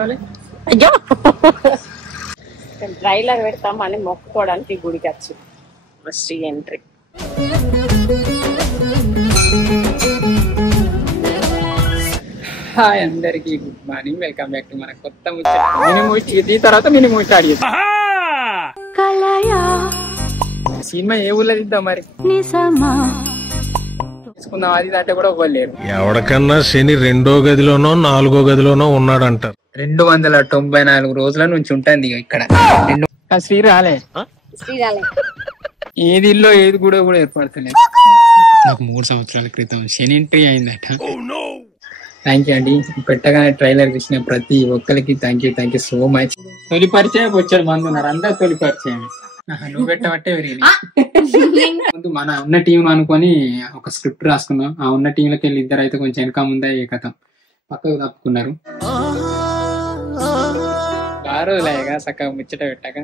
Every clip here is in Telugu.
అయ్యో ట్రైలర్ పెడతామని మొక్కుకోవడానికి గుడికి వచ్చి ఫస్ట్ ఎంట్రీ. హాయ్ అందరికి good morning, welcome back to మన కొత్త ముచ్చట. మినీ మూవీ తర్వాత మినీ మూవీ స్టార్ట్ చేద్దాం. సినిమా ఏ ఊళ్ళో తీద్దాం మరి తీసుకుందాం, అది అంటే కూడా ఇవ్వలేరు. ఎవరికన్నా శని 2వ గదిలోనో 4వ గదిలోనో ఉన్నాడంటారు. 294 రోజుల నుంచి ఉంటుంది ఇక్కడ. శ్రీ రాలే ఏది ఇల్లో ఏది కూడా ఏర్పడతలేదు. నాకు 3 సంవత్సరాల క్రితం శని ఎంట్రీ అయిందట. థ్యాంక్ యూ అండి, పెట్టగానే ట్రైలర్ చూసిన ప్రతి ఒక్కరికి థ్యాంక్ యూ సో మచ్. తొలి పరిచయం వచ్చారు మంది ఉన్నారు, అందరు తొలి పరిచయం. నువ్వు పెట్టబట్టే ముందు మన ఉన్న టీం అనుకొని ఒక స్క్రిప్ట్ రాసుకున్నాం. ఆ ఉన్న టీంలోకి వెళ్ళి ఇద్దరు అయితే కొంచెం వెనక ముందే ఏ కథ పక్కకు తప్పుకున్నారు. ఆ రోజులాగా చక్కగా ముచ్చట పెట్టాక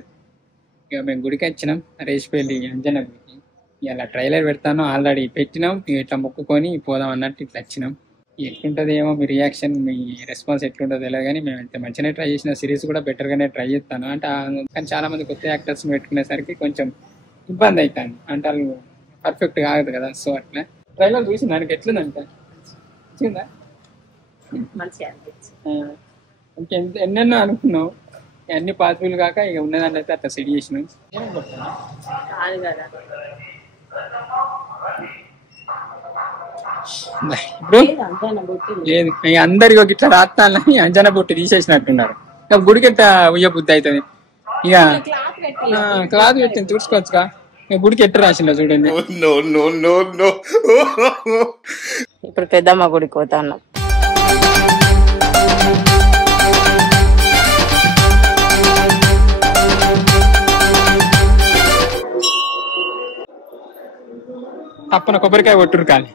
ఇక మేము గుడికి వచ్చినాం, రేసిపల్లి అంజన గుడికి. ఇలా ట్రైలర్ పెడతాను ఆల్రెడీ పెట్టినాం, ఇట్లా మొక్కుకొని పోదాం అన్నట్టు ఇట్లా వచ్చినాం. ఎట్లుంటది ఏమో మీ రియాక్షన్, మీ రెస్పాన్స్ ఎట్లుంటుందో తెలియదు, కానీ మేము అయితే మంచిగానే ట్రై చేసిన. సిరీస్ కూడా బెటర్ గానే ట్రై చేస్తాను అంటే, కానీ చాలా మంది కొత్త యాక్టర్స్ పెట్టుకునేసరికి కొంచెం ఇబ్బంది అవుతాను అంటే వాళ్ళు పర్ఫెక్ట్ కాదు కదా. సో అట్లా ట్రైలర్ చూసి నాకు ఎట్లుందంటే వచ్చిందా ఇంకా ఎన్నెన్నో అనుకున్నావు, అన్ని పాసిబుల్ కాక ఇక ఉన్నదాన్ని అయితే అట్లా సెట్ చేసినాం. లేదు ఇక అందరికి ఒక ఇట్లా రాత్తాలని అంజన బొట్టి తీసేసినట్టున్నారు. ఇక గుడికి ఎట్లా ఉయ్య బుద్ధి అవుతుంది. ఇక క్లాత్ పెట్టింది చూసుకోవచ్చుగా, ఇక గుడికి ఎట్ట రాసిందో చూడండి. ఇప్పుడు పెద్దమ్మ గుడికి పోతా ఉన్నాం. తప్పన కొబ్బరికాయ కొట్టురు కానీ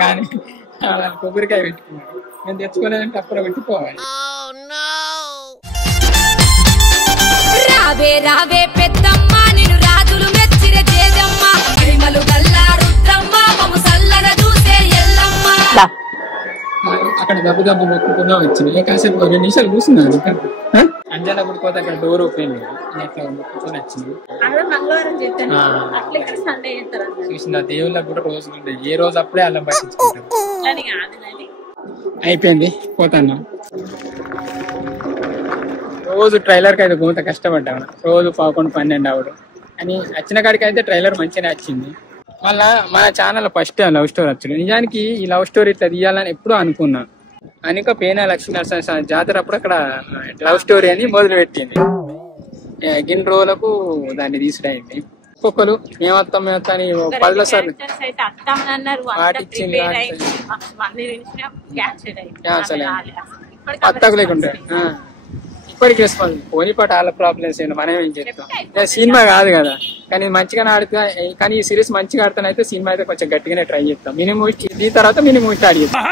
కానీ కొబ్బరికాయ పెట్టుకున్నారు. నేను తెచ్చుకోలేదంటే తప్పన పెట్టుకోవాలి. రావే రావే పెద్దమ్మ నిన్ను రాజులు మెచ్చిర చేజమ్మ మహిమలు గల్లా రుద్రమ్మ మము సల్లగా చూసే ఎల్లమ్మ. అక్కడ దబ్బు మొక్కుకున్నా వచ్చింది. కాసేపు 2 నిమిషాలు కూర్చున్నాను. అంజన గుడి పోతే అక్కడ డోర్ ఓపెన్ అట్లా మొక్కుకొని వచ్చింది. చూసిన దేవుళ్ళకి కూడా రోజులు ఉంటాయి, ఏ రోజు అప్పుడే అల్లం పట్టించుకుంటారు. అయిపోయింది పోతాను. రోజు ట్రైలర్ కి అయితే కొంత కష్టపడ్డాను, రోజు 11, 12 అవడం అని. వచ్చిన కాడికి అయితే ట్రైలర్ మంచిగానే వచ్చింది. మళ్ళా మన ఛానల్ ఫస్ట్ లవ్ స్టోరీ వచ్చింది. నిజానికి ఈ లవ్ స్టోరీ ఇట్లా తీయాలని ఎప్పుడూ అనుకున్నా. అనుక పేన లక్ష్మీనరసింహ జాతర అప్పుడు అక్కడ లవ్ స్టోరీ అని మొదలు పెట్టింది. గిన్ని రోజులకు దాన్ని తీసుడైంది. ఒక్కొక్కరు మేమత్తాం అని 10 సార్లు పాటిచ్చింది. అత్తకు లేకుండా ఇప్పటికి రెస్పాన్స్ పోనీపాటు వాళ్ళ ప్రాబ్లమ్స్ ఏంటి, మనం ఏం చేస్తాం. సినిమా కాదు కదా, కానీ మంచిగానే ఆడుతా. కానీ ఈ సిరీస్ మంచిగా ఆడుతానైతే సినిమా అయితే కొంచెం గట్టిగానే ట్రై చేస్తాం. మినీ మూవీ దీని తర్వాత మినీ మూవీ స్టార్ట్ చేస్తాం.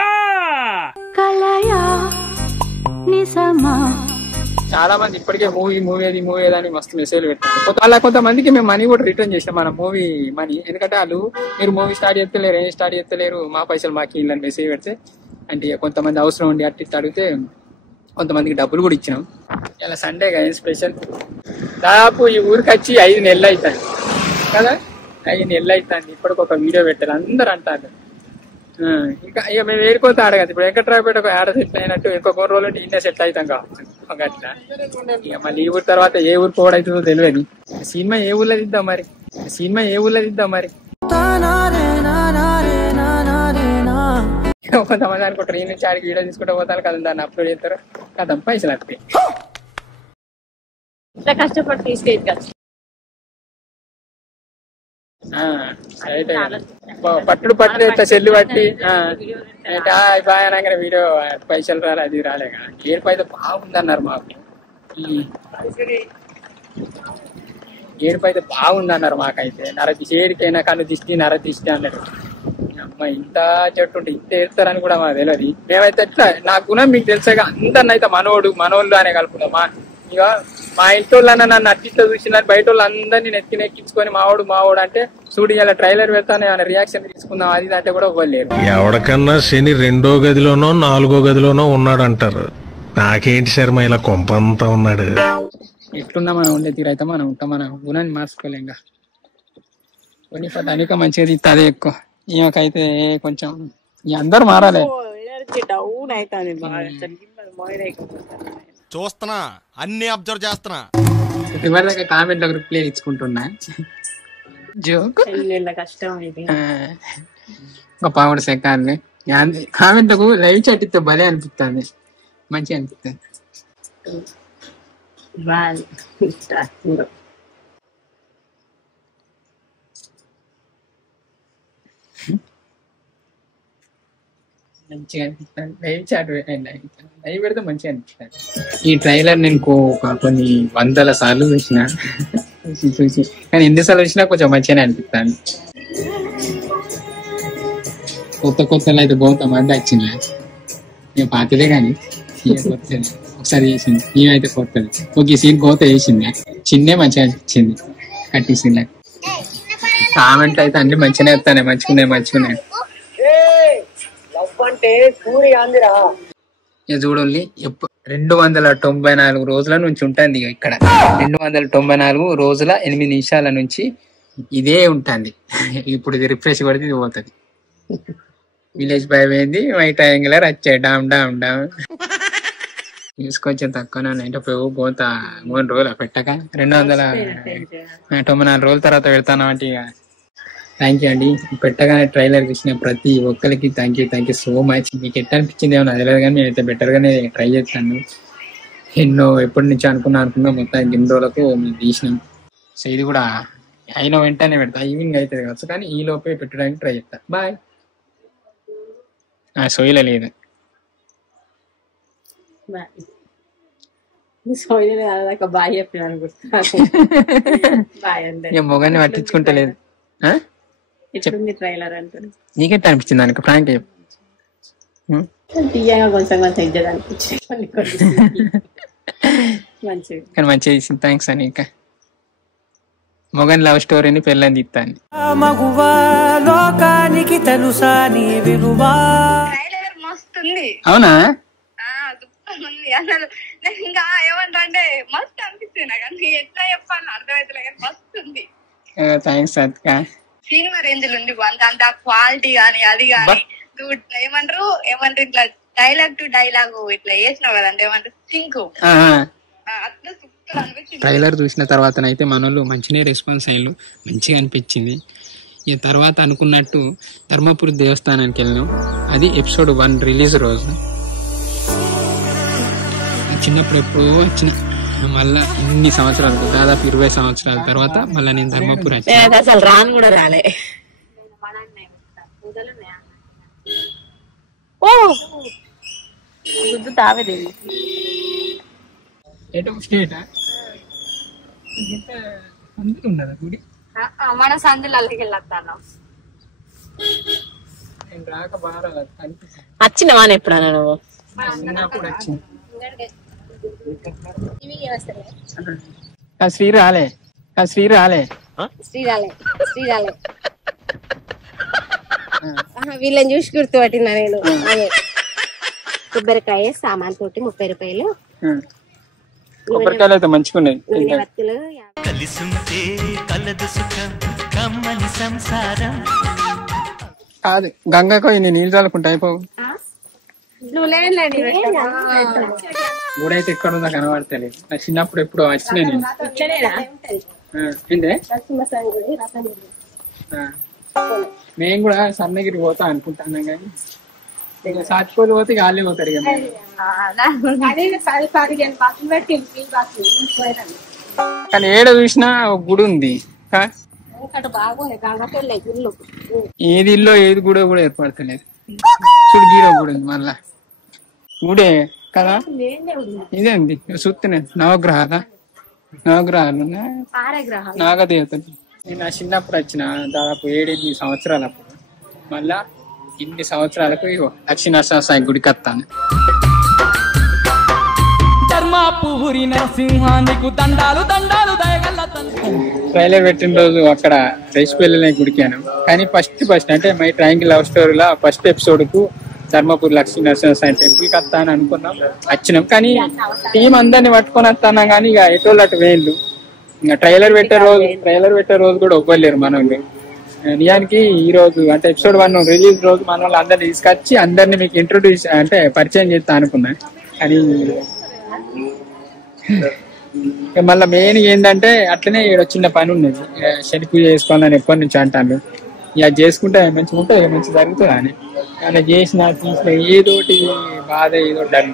చాలా మంది ఇప్పటికే మూవీ అని మస్తు మెసేజ్లు పెట్టారు. అలా కొంతమందికి మేము మనీ కూడా రిటర్న్ చేసినాం, మన మూవీ మనీ. ఎందుకంటే వాళ్ళు మీరు మూవీ స్టార్ట్ చేస్తలేరు, ఏం స్టార్ట్ చేస్తలేరు, మా పైసలు మాకు ఇల్లని మెసేజ్ పెడితే అంటే కొంతమంది అవసరం ఉండి అట్లా అడిగితే కొంతమందికి డబ్బులు కూడా ఇచ్చినాం. ఇలా సండే కదా స్పెషల్. దాదాపు ఈ ఊరికి వచ్చి 5 నెలలు అవుతాయి కదా, 5 నెలలు అవుతుంది. ఇప్పటికి ఒక వీడియో పెట్టారు అందరు అంటారు. ఇంకా ఇక మేము ఏడుకోతే ఆడగదు. ఇప్పుడు వెంకట్రావుపేట ఆడ సెట్ అయినట్టు ఇంకొక రోజులు అంటే ఇండియా సెట్ అవుతాం కావచ్చు అట్లా. ఇక మళ్ళీ ఈ ఊరు తర్వాత ఏ ఊరు పోవడవుతుందో తెలియదు. సినిమా ఏ ఊళ్ళో తీద్దాం మరి కొంతమంది అనుకుంటారు ఈ నుంచి ఆడికి వీడియో తీసుకుంటూ పోతారు కదా, దాన్ని అప్లోడ్ చేస్తారు కదా, పైసలు వస్తాయి. కష్టపడి తీసుకెళ్ళి పట్టుడు ఇట్లా చెల్లు పట్టి బాగా అనగానే వీడియో పైసలు రాలే, అది రాలేక. ఏడుపు అయితే బాగుందన్నారు మాకు, మాకైతే. చేడికైనా కన్ను దిష్టి నర దిష్టి అన్నాడు. అమ్మ ఇంత చెట్టు ఉంటే ఇంత ఏడుతారని కూడా మాకు తెలియదు. మేమైతే ఎట్లా నా గుణం మీకు తెలిసాక అందరినైతే మనోళ్ళు అనే కలుపుతామా. ఇక మా ఇంటి వాళ్ళన్న నన్ను అట్టిట్లో చూసినారు, బయట వాళ్ళు అందరినీ నెక్కించుకొని మావాడు అంటే చూడు ఇలా ట్రైలర్ పెడతాను ఏమైనా రియాక్షన్ తీసుకుందాం అది అంటే కూడా ఇవ్వలేరు. ఎవరికన్నా శని 2వ గదిలోనో 4వ గదిలోనో ఉన్నాడంటారు. నాకేంటి శర్మ ఇలా కొంపంతా ఉన్నాడు. ఎట్లున్నా మనం ఉండే తీరైతే మనం ఉంటాం, మన గుణాన్ని మార్చుకోలేం. ఇంకా కొన్ని పదానిక మంచిగా తీస్తే అదే ఎక్కువ. ఈమెకైతే కొంచెం అందరు మారాలి. డౌన్ అవుతుంది బాగా. చూస్తున్నా, అన్ని అబ్జర్వ్ చేస్తున్నా. ఇవరిదాకా కామెంట్ లో రిప్లై ఇచ్చుకుంటున్నా. జోక్ కష్టం ఇది. ఒక 10 సెకండ్లు కామెంట్ లకు లైవ్ చాట్ ఇస్తే భలే అనిపిస్తుంది, మంచిగా అనిపిస్తుంది. మంచిగా అనిపిస్తుంది లైవ్ చాట్. లైవ్ పెడితే మంచిగా అనిపిస్తుంది. ఈ ట్రైలర్ నేను కొన్ని 100 సార్లు చూసిన, చూసి కానీ ఎన్నిసార్లు చూసినా కొంచెం మంచిగానే అనిపిస్తుంది. కొత్తలో అయితే మంది వచ్చింది. నేను పాతదే కానీ కొత్తది ఒకసారి చేసింది. నేనైతే కొత్తది ఒక సీన్ కోత వేసింది, చిన్నే మంచిగా అనిపించింది కట్టేసింది. కామెంట్ అయితే అన్ని మంచిగానే వస్తాయి, మంచిగున్నాయి. ఇక చూడండి 294 రోజుల నుంచి ఉంటుంది. ఇక్కడ 294 రోజుల 8 నిమిషాల నుంచి ఇదే ఉంటుంది. ఇప్పుడు ఇది రిఫ్రెష్ కొడితే ఇది పోతుంది. విలేజ్ బాయ్ పోయింది, వైట్ యాంగులర్ వచ్చాయి డామ్ డామ్ డామ్. న్యూస్ కొంచెం తక్కువనే ఉన్నాయి. అంటే 3 రోజులు పెట్టక 294 రోజుల తర్వాత పెడతాను అంటే ఇక థ్యాంక్ యూ అండి. పెట్టగానే ట్రైలర్ చూసిన ప్రతి ఒక్కరికి థ్యాంక్ యూ సో మచ్. మీకు ఎట్లా అనిపించింది ఏమన్నా తెలియదు కానీ నేనైతే బెటర్గానే ట్రై చేస్తాను. ఎప్పటి నుంచి అనుకున్నా మొత్తం 2 రోజులకు మేము తీసినాం. సో ఇది కూడా అయిన వెంటనే పెడతా, ఈవినింగ్ అవుతుంది కావచ్చు కానీ ఈ లోపే పెట్టడానికి ట్రై చేస్తా. బాయ్. సోయిల లేదు, మొగాన్ని పట్టించుకుంటలేదు. ట్రైలర్ అంటే నీకెట్లా అనిపించింది దానికి ఫ్రాంక్ కొంచెం అనిపించింది కానీ మంచిగా తీసింది. థ్యాంక్స్ అని. ఇంకా మొగన్ లవ్ స్టోరీని పెళ్ళని తీస్తాను. అవునా? అసలు ఇంకా ఏమంటా అంటే మస్తు అనిపిస్తుంది నాకు. ఎట్లా చెప్పాలి అర్థమైతే మస్తు ఉంది. థ్యాంక్స్ అక్క. సినిమా రేంజ్ ఉంది అంత క్వాలిటీ గానీ అది గానీ ఏమంటారు ఇట్లా డైలాగ్ టు డైలాగ్ ఇట్లా వేసినావు కదంటే ఏమంటారు సింక్ అట్లా సూపర్ అనిపించింది. ట్రైలర్ చూసిన తర్వాతనైతే మనోళ్ళు మంచిగా రెస్పాన్స్ అయ్యారు, మంచిగా అనిపించింది. ఈ తర్వాత అనుకున్నట్టు ధర్మపురి దేవస్థానానికి వెళ్ళినాం. అది ఎపిసోడ్ 1 రిలీజ్ రోజు. చిన్నప్పుడు ఎప్పుడో వచ్చిన, మళ్ళా ఇన్ని సంవత్సరాలు దాదాపు 20 సంవత్సరాల తర్వాత మళ్ళీ నేను ధర్మపురి వచ్చాను. అసలు రాను కూడా రాలే. తావేదేవి గుడి మన సందులకి వెళ్ళొస్తాను. వచ్చినవా ఎప్పుడన్నా నువ్వు? శ్రీ రాలే వీళ్ళని చూసి గుర్తుపట్టినా నేను. కొబ్బరికాయ సామాన్ తోటి 30 రూపాయలు. కొబ్బరికాయలు అయితే మంచిగున్నాయి. కాదు గంగకు ఇన్ని నీళ్ళు చల్లుకుంటా అయిపోవు. గుడైతే ఎక్కడ ఉందో కనబడతలేదు. నా చిన్నప్పుడు ఎప్పుడు వచ్చినా నేను. మేము కూడా సన్నగిరి పోతా అనుకుంటున్నాం కానీ సాచిపోలు పోతే గాలి పోతారు కదా. కానీ ఏడ చూసినా ఒక గుడి ఉంది. ఏది ఇల్లో ఏది గుడో కూడా ఏర్పడతలేదు. చూడు గీడో గుడి ఉంది మళ్ళా గుడే కదా. ఇదేంది చూస్తేనే నవగ్రహాలు నాగదేవతలు. నేను నా చిన్నప్పుడు వచ్చిన దాదాపు 7-8 సంవత్సరాలప్పుడు. మళ్ళా ఇన్ని సంవత్సరాలకు లక్ష్మీ నరసింహ స్వామి గుడికి వస్తాను. మా పువ్వురి నరసింహానికి దండాలు దండాలు దయగల్ల ట్రైలర్ పెట్టిన రోజు అక్కడ రేసిపల్లి గుడికాను. కానీ ఫస్ట్ అంటే మై ట్రయాంగిల్ లవ్ స్టోరీలో ఫస్ట్ ఎపిసోడ్ కు ధర్మపురి లక్ష్మీ నరసింహస్వామి టెంపుల్ కి వస్తా అని అనుకున్నాం, వచ్చినాం. కానీ టీం అందరిని పట్టుకొని వస్తాను కానీ ఇక ఎటోళ్ళు అటు వేళ్ళు. ఇంకా ట్రైలర్ పెట్టే రోజు కూడా ఒవ్వలేరు మనల్ని. నిజానికి ఈ రోజు అంటే ఎపిసోడ్ 1 రిలీజ్ రోజు మన వాళ్ళు అందరిని తీసుకొచ్చి అందరినీ మీకు ఇంట్రొడ్యూస్ అంటే పరిచయం చేస్తా అనుకున్నా. కానీ మళ్ళీ మెయిన్ ఏంటంటే అట్లనే చిన్న పని ఉన్నది, శని పూజ చేసుకోవాలని ఎప్పటి నుంచి అంటాను. ఇక చేసుకుంటే మంచిగా ఉంటుంది, మంచి జరుగుతుంది అని. అలా చేసిన తీసిన ఏదోటి బాధ ఏదో డల్.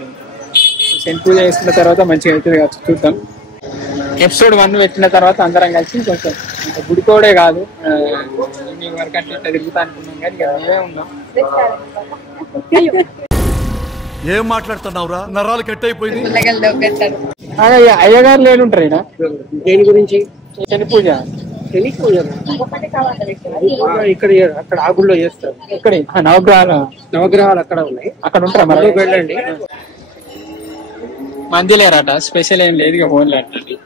శని పూజ చేసుకున్న తర్వాత మంచిగా అవుతుంది కదా, చూద్దాం. ఎపిసోడ్ 1 పెట్టిన తర్వాత అందరం కలిసి కొంచెం గుడికోడే కాదు ఈవినింగ్ వరకు అంటే ఇట్లా తిరుగుతా అనుకున్నాం. కానీ ఇక మేమే ఉన్నాం. ఏం మాట్లాడుతున్నావురా, నరాలు కట్ అయిపోయింది. అయ్యగారు లేనుంటారు ఈయన దేని గురించి? శని పూజ. ఇక్కడ అక్కడ ఆగుల్లో చేస్తారు. ఇక్కడ నవగ్రహాలు అక్కడ ఉన్నాయి, అక్కడ ఉంటారా? మరి వెళ్ళండి. మంది లేరట, స్పెషల్ ఏం లేదు, ఇక ఫోన్ లేటండి.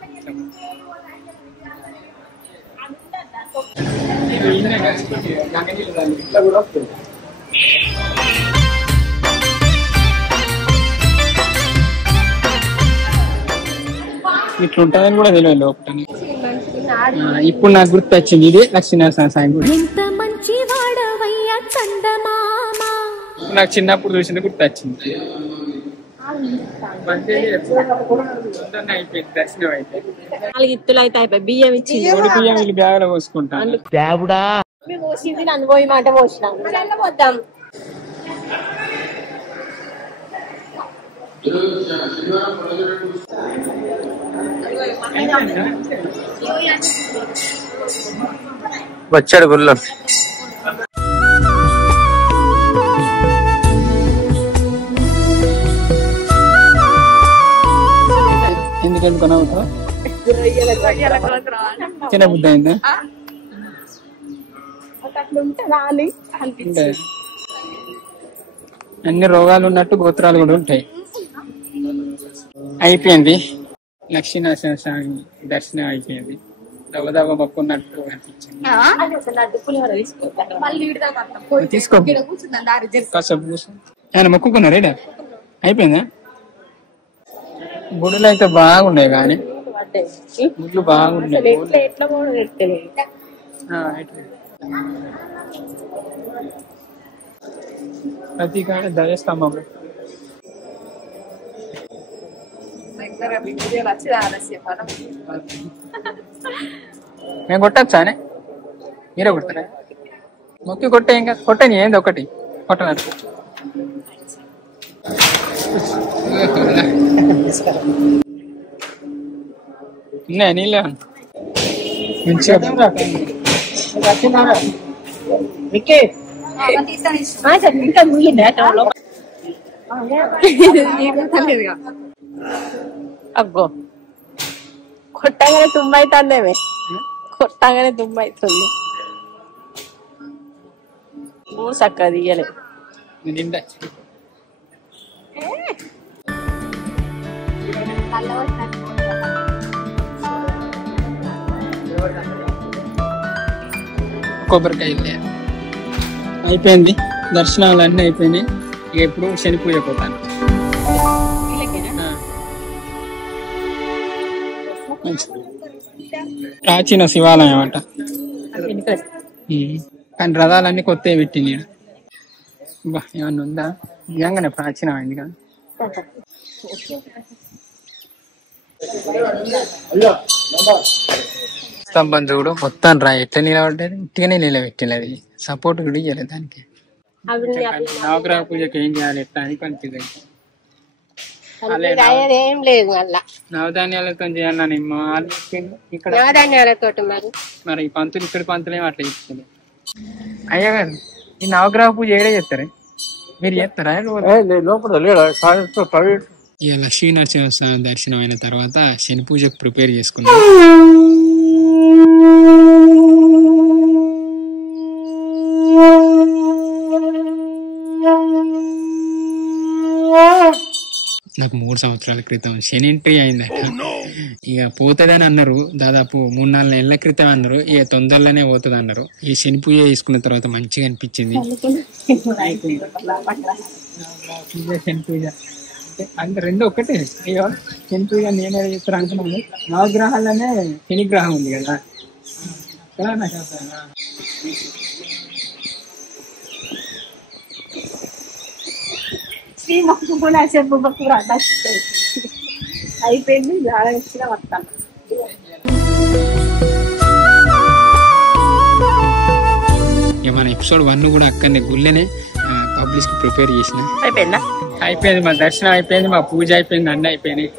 ఇట్లుంటదని కూడా తెలియదు లోపల. ఇప్పుడు నాకు గుర్తు వచ్చింది, ఇది లక్ష్మీనరసింహ స్వామి గుడి. నాకు చిన్నప్పుడు చూసింది గుర్తు వచ్చింది. అయిపోయింది దర్శనం అయితే. 4 ఇత్తులు అయితే అయిపోయి బియ్యం ఇచ్చింది. బియ్యం వీళ్ళు బ్యాగులో పోసుకుంటాను. పోసింది నన్ను పోయి మాట పోసినాం పోద్దాం. వచ్చాడు గుళ్ళో. ఎందుకు నవ్వుతా? చిన్న బుద్ధి అయిందా? అన్ని రోగాలు ఉన్నట్టు గోత్రాలు కూడా ఉంటాయి. అయిపోయింది లక్ష్మీనరసింహ స్వామి దర్శనం అయిపోయింది. దవ మొక్కున్నట్టు అనిపించింది. తీసుకో కాసేపు కూర్చో. ఆయన మొక్కుకున్నారేడా? అయిపోయిందా? గుడులు అయితే బాగున్నాయి కానీ గుడ్లు బాగున్నాయి. ప్రతి కాడ ధ్వజస్తంభం మేము కొట్టచ్చా? మీరే కొడతారా? మొక్కి కొట్టే ఇంకా కొట్టని ఏంది ఒకటి కొట్టను. నీళ్ళే మంచిగా అగ్గో కొట్టగానే తుమ్మ అవుతుందేమే, కొట్టగానే తుమ్మ అవుతుంది. చక్కగా తీయలేదు. కొబ్బరికాయ అయిపోయింది, దర్శనాలు అన్నీ అయిపోయినాయి. ఇక ఎప్పుడు శని పూజ పోతాను. ప్రాచీన శివాలయం అంట, కానీ రథాలన్నీ కొత్తవి పెట్టింది. ఏమన్నా ఉందా? నిజంగానే ప్రాచీనమైంది కదా. స్తంభం చూడు మొత్తం రా ఎట్లా నిలబడ్డది, ఇంటిగానే నిలబెట్టింది. అది సపోర్ట్ కూడా ఇవ్వలేదు దానికి. నవగ్రహ పూజకి ఏం చేయాలి ఎట్లా అని కనిపిస్తుంది. ఏం లేదు మళ్ళా నవధాన్యాలతో చేయాలని ఇక్కడ నవధాన్యాలతో మరి ఈ పంతులు ఇక్కడ పంతులు ఏమో అట్లా చెప్తుంది. అయ్యా గారు ఈ నవగ్రహ పూజ ఏడే చేస్తారా? మీరు చేస్తారా? ఇక లక్ష్మీ నరసింహస్వామి దర్శనం అయిన తర్వాత శని పూజకు ప్రిపేర్ చేసుకున్నాం. నాకు 3 సంవత్సరాల క్రితం శని ఎంట్రీ అయిందట. ఇక పోతుందని అన్నారు, దాదాపు 3-4 నెలల క్రితం అన్నారు. ఇక తొందరలోనే పోతుంది అన్నారు. ఈ శని పూజ చేసుకున్న తర్వాత మంచిగా అనిపించింది. శని పూజ అంటే రెండు ఒకటే. శని పూజ నేనే చేస్తారు అనుకున్నాను. నవగ్రహాలనే శని గ్రహం ఉంది కదా. శ్రీ మొక్కుకున్న చెప్పు అయిపోయింది. వచ్చిన వస్తాను. మన ఎపిసోడ్ 1 కూడా అక్కడనే గుళ్ళనే పబ్లిష్ కి ప్రిపేర్ చేసిన. అయిపోయింది, మా దర్శనం అయిపోయింది, మా పూజ అయిపోయింది, అన్నీ అయిపోయినాయి.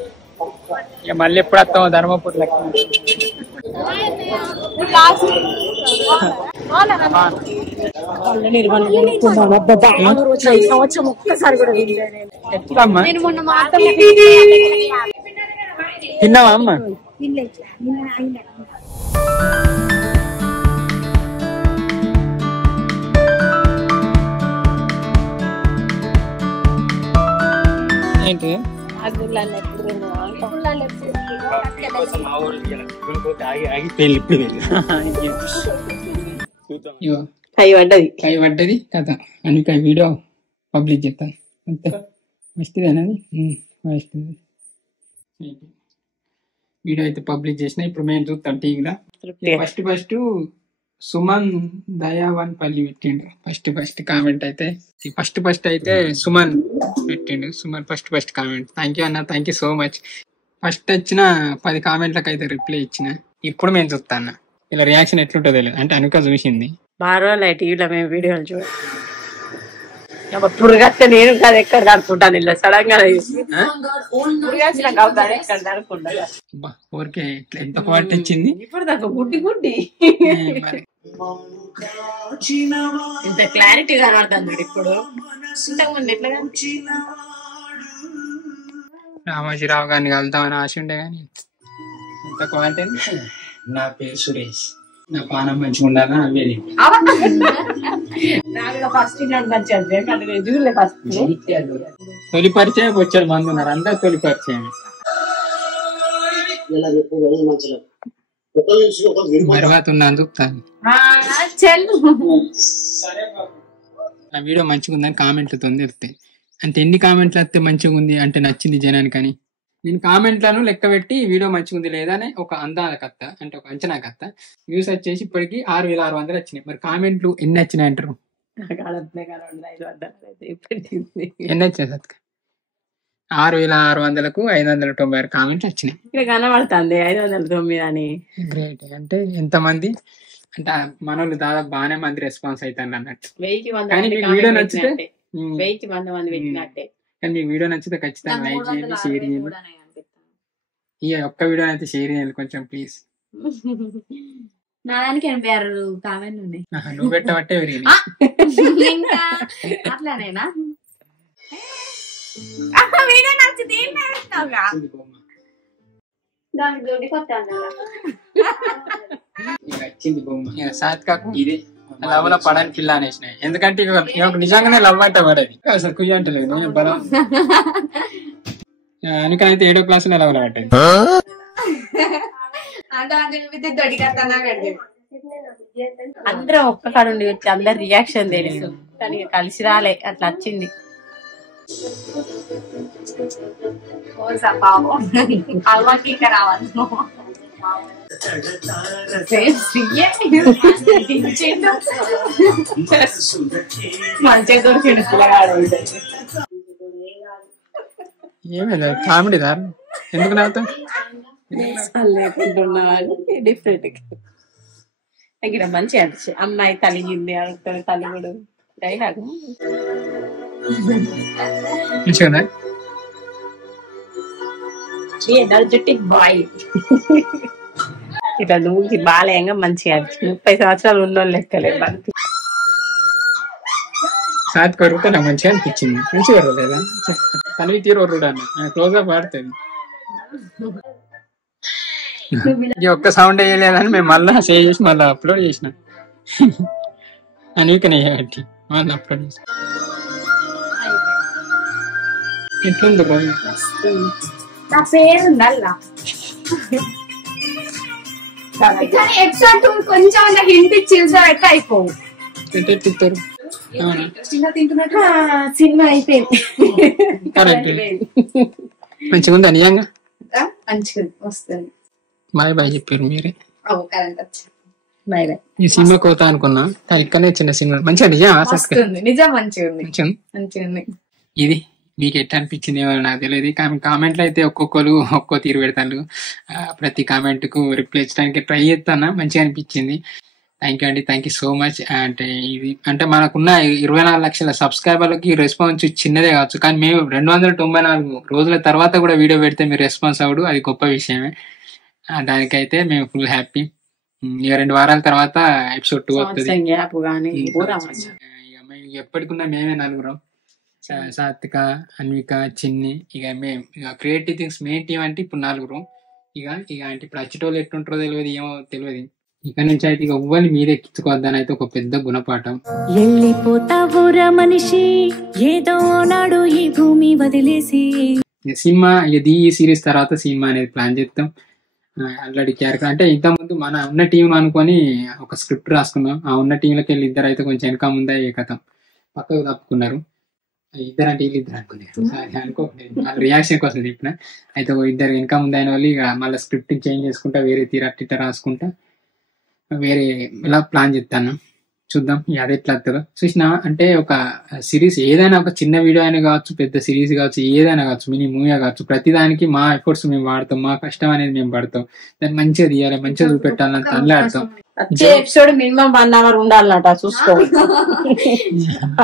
ఇక మళ్ళీ ఎప్పుడు వస్తామో ధర్మపురి సంవత్సరం ఒక్కసారి కూడా ఎప్పుడమ్మా తిన్నావా అమ్మ? ఏంటి కై పడ్డది కదా అని వీడియో పబ్లిక్ చేస్తాను అంతే. మస్తిదేనది వీడియో అయితే పబ్లిక్ చేసిన. ఇప్పుడు మేము చూస్తాం టీవీలో. ఫస్ట్ సుమన్ దయావన్ పల్లి పెట్టిండు ఫస్ట్ కామెంట్ అయితే. ఫస్ట్ అయితే సుమన్ పెట్టిండు. Suman first comment. Thank you అన్న, thank you so much. First వచ్చిన 10 కామెంట్లకు అయితే రిప్లై ఇచ్చిన. ఇప్పుడు మేము చూస్తా అన్న ఇలా రియాక్షన్ ఎట్లుంటుందో తెలియదు. అంటే అనుక చూసింది బాగా టీవీలో మేము వీడియోలు చూడ పురుగత్తే నేను కాదు ఎక్కడ అనుకుంటాను. ఇలా సడన్ గా ఊరికే ఎంత క్వాలిటీ వచ్చింది. ఇప్పుడు దాకా గుడ్డి ఇంత క్లారిటీ కనబడుతుంది ఇప్పుడు. ఇంతకుముందు ఎట్లా రామోజీరావు గారిని కలుద్దామని ఆశ ఉండే గానీ ఎంత క్వాలిటీ. నా పేరు సురేష్, నా పానం మంచిగా ఉండాలని అవి తొలి పరిచయం వచ్చాడు మంది ఉన్నారు. అందరు తొలి పరిచయం. తర్వాత ఉన్నాను చూస్తాను. నా వీడియో మంచిగా ఉందని కామెంట్లు తొందరతాయి. అంటే ఎన్ని కామెంట్లు వస్తే మంచిగా ఉంది అంటే నచ్చింది జనానికి అని. నేను కామెంట్లను లెక్క పెట్టి వీడియో మంచిగా ఉంది లేదా అని ఒక అందాల కత్త, అంటే ఒక అంచనా కత్త. వ్యూస్ వచ్చేసి ఇప్పటికి 6,600 వచ్చినాయి. మరి కామెంట్లు ఎన్ని వచ్చినాయి అంటారు? ఎన్ని వచ్చినాయి సత్క? 6,600కు 596 కామెంట్లు వచ్చినాయి. ఇక్కడ కనబడుతుంది 509 అని. గ్రేట్. అంటే ఎంతమంది అంటే మనోళ్ళు దాదాపు బాగానే మంది రెస్పాన్స్ అవుతారు అన్నట్టు. కానీ మీకు వీడియో నచ్చితే కానీ మీకు వీడియో నచ్చితే ఖచ్చితంగా లైక్ చేయండి, షేర్ చేయండి. ఈ ఒక్క వీడియో అయితే షేర్ చేయండి కొంచెం ప్లీజ్. నా దానికి 86 కామెంట్లు ఉన్నాయి. నువ్వు పెట్టబట్టే అట్లానేనా? వీడియో నచ్చితే వచ్చింది బొమ్మ. సాత్కాకు ఇదే లవ్ లో పడని పిల్ల అనేసినాయి. ఎందుకంటే నిజంగానే లవ్ అంటే పడేది అసలు కుయ్య అంటలేదు. నేను బలం అనుకనైతే 7వ క్లాస్ లో లవ్ లో పట్టేది. అందరం ఒక్క కాడ ఉండి వచ్చి అందరు రియాక్షన్ తెలుసు కానీ కలిసి రాలే. అట్లా వచ్చింది. అవ్వకి ఇంకా రావాలి. మంచిగా దొరికింది పిల్లగాడు. ఏమైంది కామెడీ దారు ఎందుకు నాతో డిఫరెంట్ ఇక్కడ మంచిగా అనిపించింది. అమ్మాయి తలిగింది అడుగుతాడు తల్లిగుడు డైలాగ్ మంచిగా ఎనర్జెటిక్ బాయ్. ఇట్లా నువ్వు బాలయంగా మంచిగా 30 సంవత్సరాలు ఉన్నోళ్ళు లెక్కలేదు. సాత్ కొరికితే నాకు మంచిగా అనిపించింది. మంచిగా లేదా తనవి తీరు అన్న క్లోజ్అప్ ఆడుతుంది. ఈ ఒక్క సౌండ్ వేయలేదని మేము మళ్ళీ సేవ్ చేసి మళ్ళీ అప్లోడ్ చేసినాం. అన్వికనే మళ్ళీ అప్లోడ్ చేసిన. ఎట్లుంది బ్రో? నా పేరు ఉందల్లా కానీ ఎపిసోడ్ 2 కొంచెం నాకు హింట్ ఇచ్చి చూసారంటే అయిపోవు. ఎట్టిస్తారు సినిమా అయిపోయింది. మంచిగా ఉంది అనియంగా. మంచిగా వస్తుంది. బాయ్ బాయ్ చెప్పారు మీరే. Bye bye. ఈ సినిమా కోత అనుకున్నా ఇక్కడనే చిన్న సినిమా మంచిగా నిజం నిజం మంచిగా ఉంది. ఇది మీకు ఎట్లా అనిపించింది ఏమో నాకు తెలియదు. కామెంట్లు అయితే ఒక్కొక్కరు ఒక్కో తీరు పెడతారు. ప్రతి కామెంట్ కు రిప్లై ఇచ్చడానికి ట్రై చేస్తాను. మంచిగా అనిపించింది. థ్యాంక్ యూ అండి. Thank you so much. అంటే ఇది అంటే మనకున్న 24 లక్షల సబ్స్క్రైబర్లకి రెస్పాన్స్ చిన్నదే కావచ్చు, కానీ మేము 294 రోజుల తర్వాత కూడా వీడియో పెడితే మీరు రెస్పాన్స్ అవ్వడు, అది గొప్ప విషయమే. దానికైతే మేము ఫుల్ హ్యాపీ. ఇక 2 వారాల తర్వాత ఎపిసోడ్ 2 వస్తుంది. ఎప్పటికున్నా మేమే 4 సాత్విక, అన్విక, చిన్ని. ఇక మేము ఇక క్రియేటివ్ థింగ్స్ మెయిన్ టీం అంటే ఇప్పుడు 4. ఇక అంటే ఇప్పుడు వచ్చేటోళ్ళు ఎట్లుంటారో తెలియదు, ఏమో తెలియదు. ఇక నుంచి అయితే ఇక ఎవ్వరిని మీద ఎక్కించుకోవద్దని అయితే ఒక పెద్ద గుణపాఠం. వెళ్ళిపోతావురా మనిషి ఏదో నాడు ఈ భూమి వదిలేసి. సినిమా ఇది ఈ సిరీస్ తర్వాత సినిమా అనేది ప్లాన్ చేస్తాం. ఆల్రెడీ క్యారెక్టర్ అంటే ఇంతకుముందు మన ఉన్న టీం అనుకొని ఒక స్క్రిప్ట్ రాసుకున్నాం. ఆ ఉన్న టీంలోకి వెళ్ళి ఇద్దరు అయితే కొంచెం వెనక ముందే కథం పక్కకు తప్పుకున్నారు. ఇద్దరు అంటే వీళ్ళు ఇద్దరు అనుకున్నారు, అనుకోలేదు. వాళ్ళ రియాక్షన్ కోసం చెప్పిన. అయితే ఇద్దరు వెనక ముందు అయిన వాళ్ళు ఇక మళ్ళీ స్క్రిప్ట్ చేంజ్ చేసుకుంటా వేరే తీరట్టిట రాసుకుంటా వేరే ఇలా ప్లాన్ చేస్తాను. చూద్దాం అది ఎట్లా వస్తుందో. చూసినా అంటే ఒక సిరీస్ ఏదైనా, ఒక చిన్న వీడియో అయినా కావచ్చు, పెద్ద సిరీస్ కావచ్చు, ఏదైనా కావచ్చు, మినీ మూవీ కావచ్చు, ప్రతిదానికి మా ఎఫర్ట్స్ మేము వాడతాం, మా కష్టం అనేది మేము పడతాం. దాన్ని మంచిగా తీయాలి, మంచిగా చూపెట్టాలని తల్లాడతాం. ఎపిసోడ్ మినిమం 1 hour ఉండాలన్నట, చూసుకో.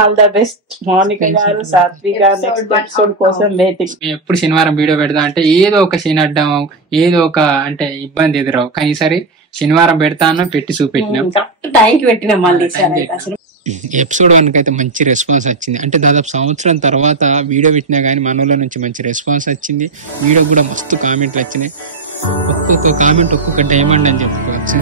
ఆల్ ద బెస్ట్ మోనికా గారు, సాత్విక. నెక్స్ట్ ఎపిసోడ్ కోసం వెయిటింగ్. ఎప్పుడు శనివారం వీడియో పెడతా అంటే ఏదో ఒక శని అడ్డం, ఏదో ఒక అంటే ఇబ్బంది ఎదురవు, కానీ ఈసారి శనివారం పెడతాను పెట్టి చూపెట్టినాం. టైంకి పెట్టినాం. మళ్ళీ ఎపిసోడ్ 1 అయితే మంచి రెస్పాన్స్ వచ్చింది. అంటే దాదాపు సంవత్సరం తర్వాత వీడియో పెట్టినా కానీ మనలో నుంచి మంచి రెస్పాన్స్ వచ్చింది. వీడియో కూడా మస్తు కామెంట్లు వచ్చినాయి. ఒక్కొక్క కామెంట్ ఒక్కొక్క డైమండ్ అని చెప్పుకోవచ్చు.